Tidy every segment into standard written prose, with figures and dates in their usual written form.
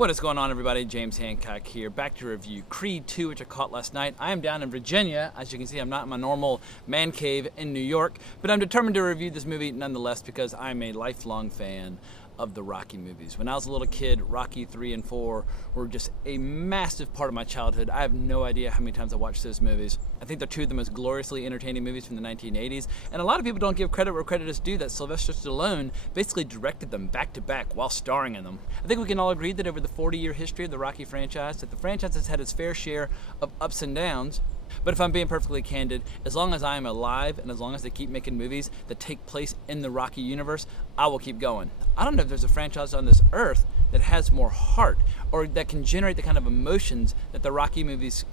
What is going on, everybody? James Hancock here, back to review Creed 2, which I caught last night. I am down in Virginia. As you can see, I'm not in my normal man cave in New York, but I'm determined to review this movie nonetheless because I'm a lifelong fan of the Rocky movies. When I was a little kid, Rocky 3 and 4 were just a massive part of my childhood. I have no idea how many times I watched those movies. I think they're two of the most gloriously entertaining movies from the 1980s, and a lot of people don't give credit where credit is due that Sylvester Stallone basically directed them back to back while starring in them. I think we can all agree that over the 40-year history of the Rocky franchise, that the franchise has had its fair share of ups and downs. But if I'm being perfectly candid, as long as I am alive and as long as they keep making movies that take place in the Rocky universe, I will keep going. I don't know if there's a franchise on this earth that has more heart or that can generate the kind of emotions that the Rocky movies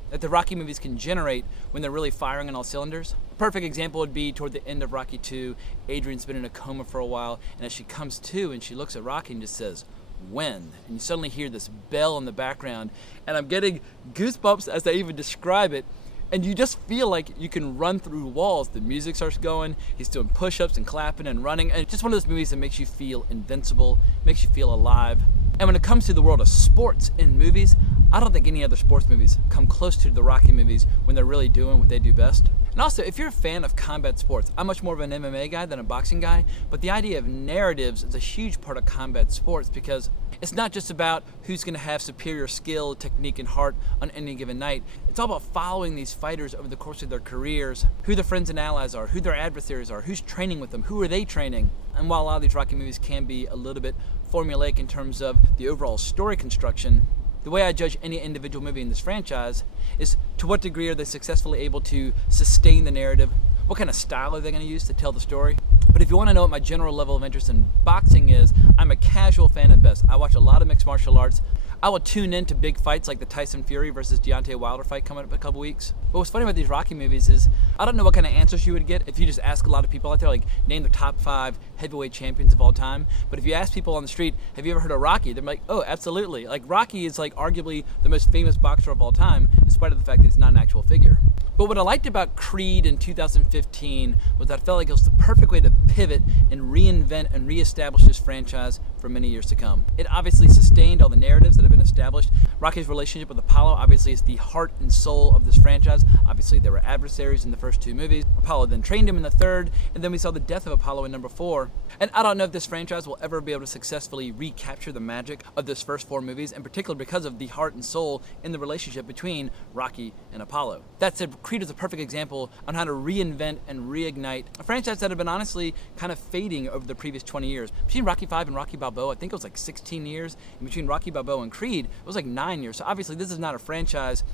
can generate when they're really firing on all cylinders. A perfect example would be toward the end of Rocky 2. Adrian's been in a coma for a while, and as she comes to and she looks at Rocky and just says, "When?" And you suddenly hear this bell in the background, and I'm getting goosebumps as I even describe it. And you just feel like you can run through walls. The music starts going, he's doing push-ups and clapping and running, and it's just one of those movies that makes you feel invincible, makes you feel alive. And when it comes to the world of sports in movies, I don't think any other sports movies come close to the Rocky movies when they're really doing what they do best. And also, if you're a fan of combat sports, I'm much more of an MMA guy than a boxing guy, but the idea of narratives is a huge part of combat sports because it's not just about who's going to have superior skill, technique, and heart on any given night. It's all about following these fighters over the course of their careers, who their friends and allies are, who their adversaries are, who's training with them, who are they training. And while a lot of these Rocky movies can be a little bit formulaic in terms of the overall story construction, the way I judge any individual movie in this franchise is to what degree are they successfully able to sustain the narrative, what kind of style are they going to use to tell the story. But if you want to know what my general level of interest in boxing is, I'm a casual fan at best. I watch a lot of mixed martial arts. I will tune into big fights like the Tyson Fury versus Deontay Wilder fight coming up in a couple weeks. But what's funny about these Rocky movies is I don't know what kind of answers you would get if you just ask a lot of people out there, like name the top 5 heavyweight champions of all time. But if you ask people on the street, have you ever heard of Rocky? They're like, oh, absolutely. Like Rocky is like arguably the most famous boxer of all time, in spite of the fact that he's not an actual figure. But what I liked about Creed in 2015 was that I felt like it was the perfect way to pivot and reinvent and reestablish this franchise for many years to come. It obviously sustained all the narratives that have been established. Rocky's relationship with Apollo obviously is the heart and soul of this franchise. Obviously there were adversaries in the first 2 movies. Apollo then trained him in the 3rd, and then we saw the death of Apollo in number 4. And I don't know if this franchise will ever be able to successfully recapture the magic of those first 4 movies, in particular because of the heart and soul in the relationship between Rocky and Apollo. That said, Creed is a perfect example on how to reinvent and reignite a franchise that had been honestly kind of fading over the previous 20 years. Between Rocky 5 and Rocky Balboa, I think it was like 16 years. And between Rocky Balboa and Creed, it was like 9 years. So obviously this is not a franchise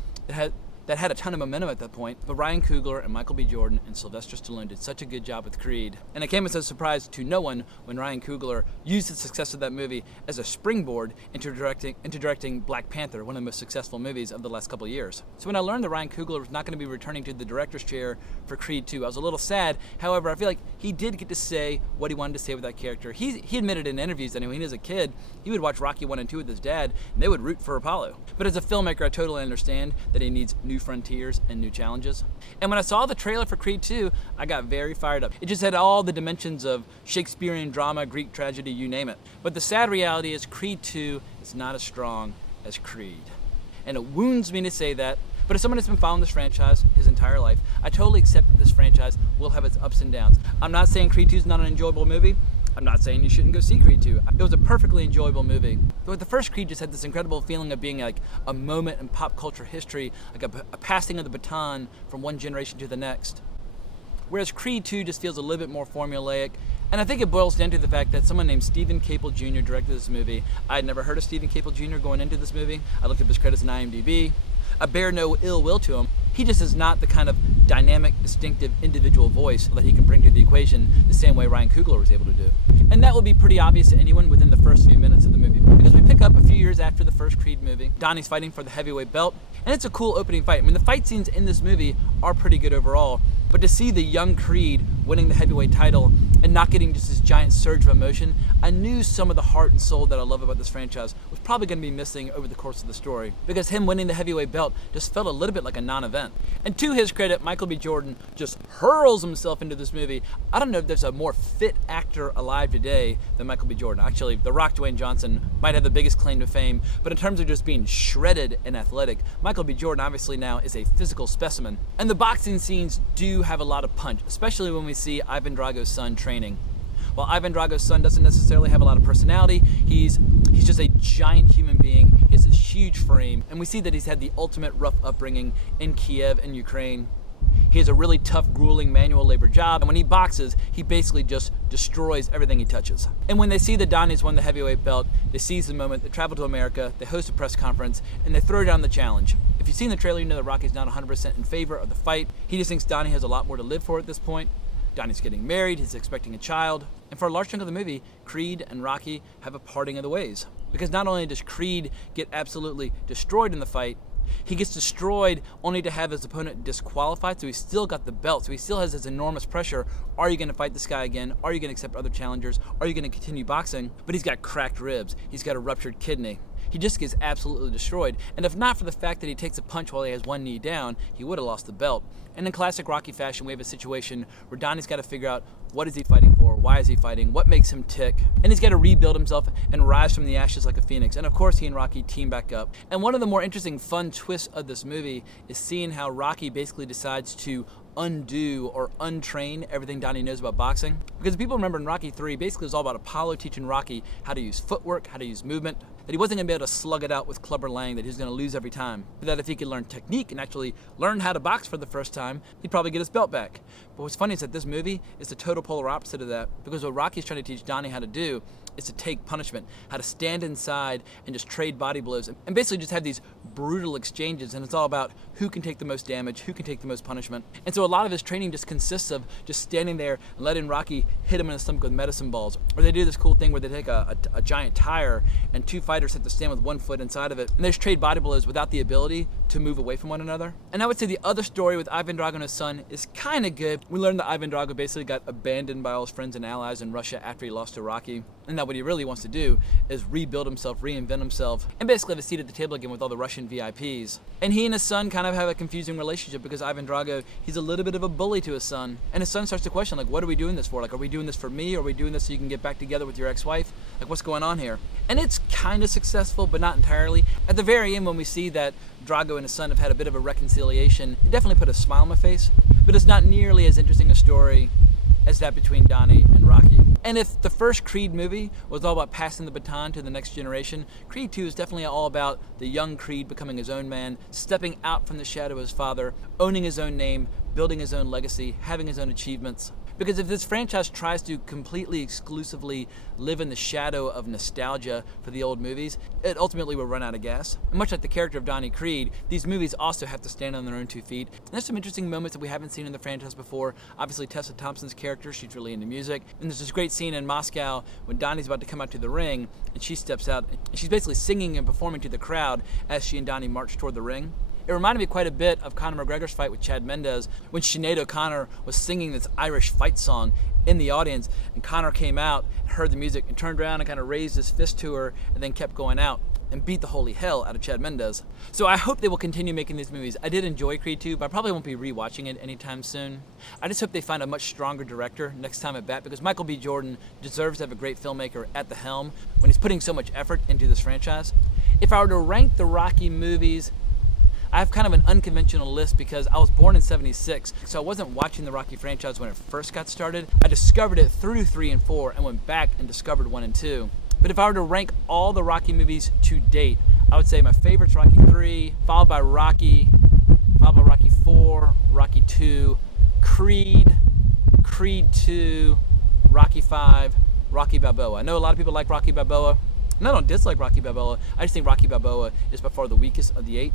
that had a ton of momentum at that point, but Ryan Coogler and Michael B. Jordan and Sylvester Stallone did such a good job with Creed. And it came as a surprise to no one when Ryan Coogler used the success of that movie as a springboard into directing Black Panther, one of the most successful movies of the last couple of years. So when I learned that Ryan Coogler was not going to be returning to the director's chair for Creed 2, I was a little sad. However, I feel like he did get to say what he wanted to say with that character. He admitted in interviews that when he was a kid, he would watch Rocky 1 and 2 with his dad, and they would root for Apollo. But as a filmmaker, I totally understand that he needs new frontiers and new challenges. And when I saw the trailer for Creed 2, I got very fired up. It just had all the dimensions of Shakespearean drama, Greek tragedy, you name it. But the sad reality is Creed 2 is not as strong as Creed. And it wounds me to say that, but as someone that's been following this franchise his entire life, I totally accept that this franchise will have its ups and downs. I'm not saying Creed 2 is not an enjoyable movie. I'm not saying you shouldn't go see Creed 2. It was a perfectly enjoyable movie. But the first Creed just had this incredible feeling of being like a moment in pop culture history, like a passing of the baton from one generation to the next. Whereas Creed 2 just feels a little bit more formulaic. And I think it boils down to the fact that someone named Stephen Caple Jr. directed this movie. I had never heard of Stephen Caple Jr. going into this movie. I looked up his credits on IMDb. I bear no ill will to him. He just is not the kind of dynamic, distinctive individual voice that he can bring to the equation the same way Ryan Coogler was able to do. And that will be pretty obvious to anyone within the first few minutes of the movie. Because we pick up a few years after the first Creed movie. Donnie's fighting for the heavyweight belt. And it's a cool opening fight. I mean, the fight scenes in this movie are pretty good overall. But to see the young Creed winning the heavyweight title and not getting just this giant surge of emotion, I knew some of the heart and soul that I love about this franchise was probably going to be missing over the course of the story, because him winning the heavyweight belt just felt a little bit like a non-event. And to his credit, Michael B. Jordan just hurls himself into this movie. I don't know if there's a more fit actor alive today than Michael B. Jordan. Actually, The Rock, Dwayne Johnson might have the biggest claim to fame, but in terms of just being shredded and athletic, Michael B. Jordan obviously now is a physical specimen. And the boxing scenes do have a lot of punch, especially when we see Ivan Drago's son training. While Ivan Drago's son doesn't necessarily have a lot of personality, he's just a giant human being. He has this huge frame, and we see that he's had the ultimate rough upbringing in Kiev in Ukraine. He has a really tough, grueling manual labor job, and when he boxes, he basically just destroys everything he touches. And when they see that Donnie's won the heavyweight belt, they seize the moment, they travel to America, they host a press conference, and they throw down the challenge. If you've seen the trailer, you know that Rocky's not 100% in favor of the fight. He just thinks Donnie has a lot more to live for at this point. Donnie's getting married, he's expecting a child, and for a large chunk of the movie, Creed and Rocky have a parting of the ways. Because not only does Creed get absolutely destroyed in the fight, he gets destroyed only to have his opponent disqualified, so he's still got the belt, so he still has this enormous pressure. Are you going to fight this guy again? Are you going to accept other challengers? Are you going to continue boxing? But he's got cracked ribs, he's got a ruptured kidney. He just gets absolutely destroyed. And if not for the fact that he takes a punch while he has one knee down, he would have lost the belt. And in classic Rocky fashion, we have a situation where Donnie's got to figure out, what is he fighting for? Why is he fighting? What makes him tick? And he's got to rebuild himself and rise from the ashes like a phoenix. And of course, he and Rocky team back up. And one of the more interesting, fun twists of this movie is seeing how Rocky basically decides to undo or untrain everything Donnie knows about boxing. Because people remember in Rocky 3, basically it was all about Apollo teaching Rocky how to use footwork, how to use movement, that he wasn't going to be able to slug it out with Clubber Lang, that he was going to lose every time. But that if he could learn technique and actually learn how to box for the first time, he'd probably get his belt back. But what's funny is that this movie is the total polar opposite of that, because what Rocky's trying to teach Donnie how to do is to take punishment, how to stand inside and just trade body blows, and basically just have these brutal exchanges, and it's all about who can take the most damage, who can take the most punishment. And so a lot of his training just consists of just standing there and letting Rocky hit him in the stomach with medicine balls. Or they do this cool thing where they take a giant tire and two fighters have to stand with one foot inside of it, and they just trade body blows without the ability to move away from one another. And I would say the other story with Ivan Drago and his son is kind of good. We learned that Ivan Drago basically got abandoned by all his friends and allies in Russia after he lost to Rocky, and that what he really wants to do is rebuild himself, reinvent himself, and basically have a seat at the table again with all the Russian VIPs. And he and his son kind of have a confusing relationship, because Ivan Drago, he's a little bit of a bully to his son, and his son starts to question, like, what are we doing this for? Like, are we doing this for me? Or are we doing this so you can get back together with your ex-wife? Like, what's going on here? And it's kind of successful, but not entirely. At the very end, when we see that Drago and his son have had a bit of a reconciliation, it definitely put a smile on my face, but it's not nearly as interesting a story as that between Donnie and Rocky. And if the first Creed movie was all about passing the baton to the next generation, Creed 2 is definitely all about the young Creed becoming his own man, stepping out from the shadow of his father, owning his own name, building his own legacy, having his own achievements. Because if this franchise tries to completely exclusively live in the shadow of nostalgia for the old movies, it ultimately will run out of gas. And much like the character of Donnie Creed, these movies also have to stand on their own 2 feet. And there's some interesting moments that we haven't seen in the franchise before. Obviously, Tessa Thompson's character, she's really into music. And there's this great scene in Moscow when Donnie's about to come out to the ring, and she steps out, and she's basically singing and performing to the crowd as she and Donnie march toward the ring. It reminded me quite a bit of Conor McGregor's fight with Chad Mendes when Sinead O'Connor was singing this Irish fight song in the audience, and Conor came out, heard the music, and turned around and kind of raised his fist to her and then kept going out and beat the holy hell out of Chad Mendes. So I hope they will continue making these movies. I did enjoy Creed 2, but I probably won't be rewatching it anytime soon. I just hope they find a much stronger director next time at bat, because Michael B. Jordan deserves to have a great filmmaker at the helm when he's putting so much effort into this franchise. If I were to rank the Rocky movies, I have kind of an unconventional list because I was born in '76, so I wasn't watching the Rocky franchise when it first got started. I discovered it through 3 and 4 and went back and discovered 1 and 2. But if I were to rank all the Rocky movies to date, I would say my favorite's Rocky 3, followed by Rocky 4, Rocky 2, Creed, Creed 2, Rocky 5, Rocky Balboa. I know a lot of people like Rocky Balboa, and I don't dislike Rocky Balboa. I just think Rocky Balboa is by far the weakest of the 8.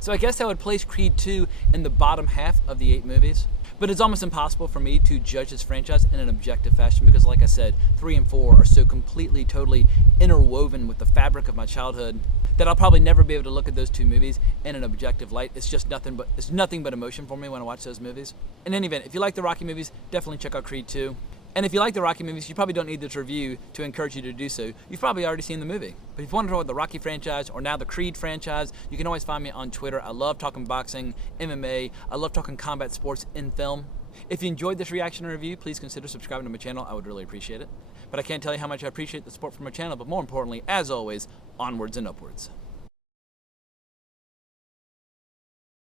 So I guess I would place Creed 2 in the bottom half of the 8 movies. But it's almost impossible for me to judge this franchise in an objective fashion because, like I said, 3 and 4 are so completely, totally interwoven with the fabric of my childhood that I'll probably never be able to look at those two movies in an objective light. It's just nothing but emotion for me when I watch those movies. In any event, if you like the Rocky movies, definitely check out Creed 2. And if you like the Rocky movies, you probably don't need this review to encourage you to do so. You've probably already seen the movie. But if you want to talk about the Rocky franchise or now the Creed franchise, you can always find me on Twitter. I love talking boxing, MMA. I love talking combat sports in film. If you enjoyed this reaction and review, please consider subscribing to my channel. I would really appreciate it. But I can't tell you how much I appreciate the support from my channel. But more importantly, as always, onwards and upwards.